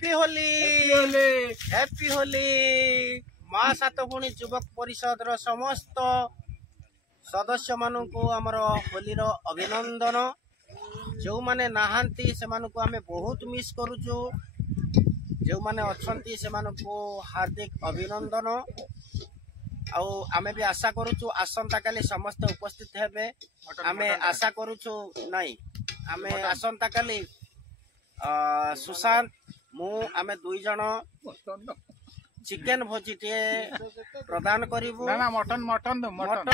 happy Holi happy Holi माँ सातपुणी युवक परिषद समस्त सदस्य मानू आमर होली अभिनंदन जो माने नहांती से मानू आमे बहुत मिस करूचु जो माने अच्छंती से मानू हार्दिक अभिनंदन आमे भी आशा करूचु आसंता काली समस्त उपस्थित हेबे आमे आशा करूचु नहीं आमे आसंता काली सुशांत मु आमे दुई जन चिकेन भोजी टे प्रदान करिवु ना मटन मटन दो मटन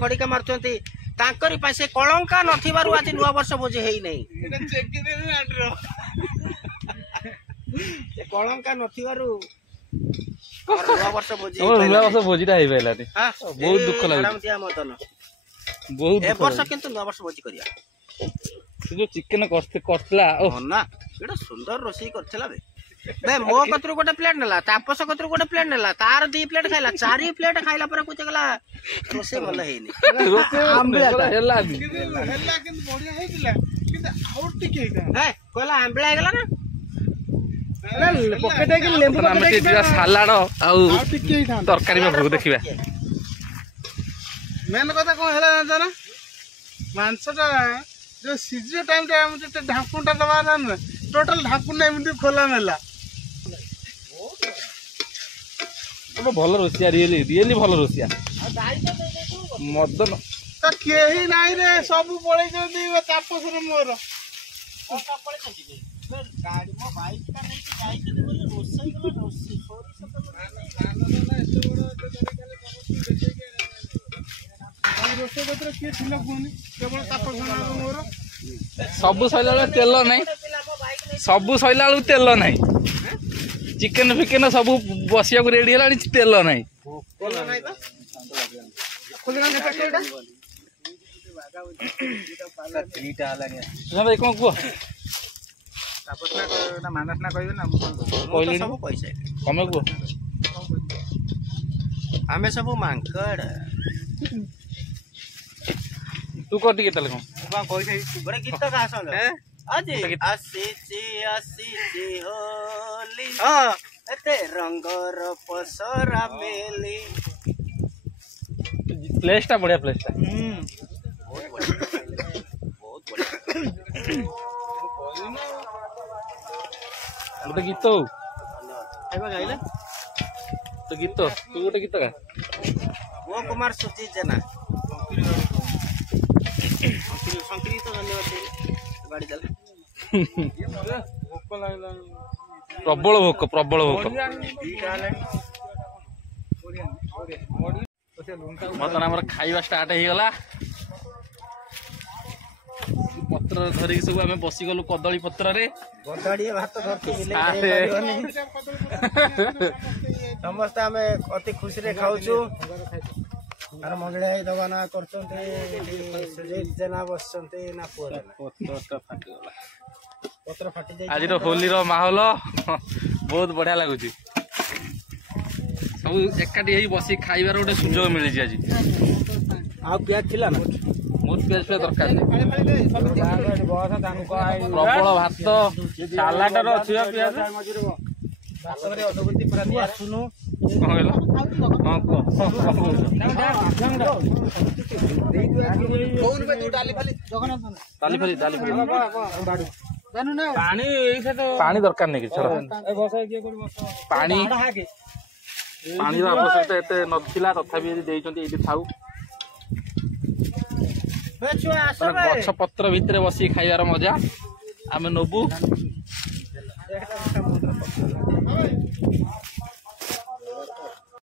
कड़िका मारचंती तांकरी पासे कलंका नथिबारु आज नुवा वर्ष भोजी हेई नहीं एटा चेक दे आड्रो ए कलंका नथिबारु नुवा वर्ष भोजीटा हेई बैला रे हां बहुत दुख लागु मदन बहुत ए वर्ष किंतु नुवा वर्ष भोजी करिया जो चिकेन करतला ओ ना एटा सुंदर रोसई करथला बे बे मो कतरु गोटे प्लेट नेला तापस कतरु गोटे प्लेट नेला तार 2 प्लेट खाइला 4 प्लेट खाइला पर कुछ गला रोसे भल हेनी रोसे आंबला हेला किंतु बढ़िया हेतिला किंतु आउट टिके हेता हे कोला आंबला हेगला ना पकेट के लेंबू हम से दिया सलाड आउ टिके हेता तरकारी में भोग देखिबा मेन कथा कोन हेला जाना मांसटा जो सीजन टाइम रे हम जे ढाकुनटा दबा ना टोटल ढाकुन नै एमती खोला मेला अब भल रोसिया रियली भल रोसिया मदन तो केही नाही रे सब पळै जदी तापस रे मोर गाड़ी मो बाइक का नहीं जाई के बोले रोसई गला रोसई सोरी सब रोसे कतरे के थिला कोनी केवल तापस मोर सब सैला तेल नहीं सब सैला तेल नहीं चिकेन फिकेन सब बसिया रेडी है तेल नहीं बोल नहीं बा खोलना ने पैकेट तीटा लागे भाई कौन कुह तापस ना मानस ना कहबे ना कहली सब पैसा कमे कुह हमें सब मांकड़ तू कर टिके तले कौन गोटे गीत का संग अजी आसी होली एते रंगर पसरा मेली प्लेस टा बढ़िया प्लेस टा बहुत बढ़िया गोटे गीत हो आइबा गाइले तो गीत तू गोटे गीत गा वो कुमार सुजीत जेना संक्रीत धन्यवाद गाड़ी चल प्रबल भोक बर्तमान आम खाइबा स्टार्ट हो गला पत्र धरिक सब आम बसीगलु कदली पत्र रे भात समस्त आम अति खुशी रे खाऊचु आर मंगड़ा दबाना करचंते जेना बसचंते ना पत्र फाटी जाय आज होली रो माहौल बहुत बढ़िया लगुच सब एकाठी बसी खाइबार गोटे सुजोग मिली आज आ प्याज थिला ना मोर प्याज दरकार प्रबल भात सालाड अच्छी प्याज अधोगति पूरा दिया सुनु कौन पानी दरकार नहीं पानी आवश्यकता एत नथिला तथापि ये थाऊ गछ पत्र भितर बसी खाइबार मजा आम नबु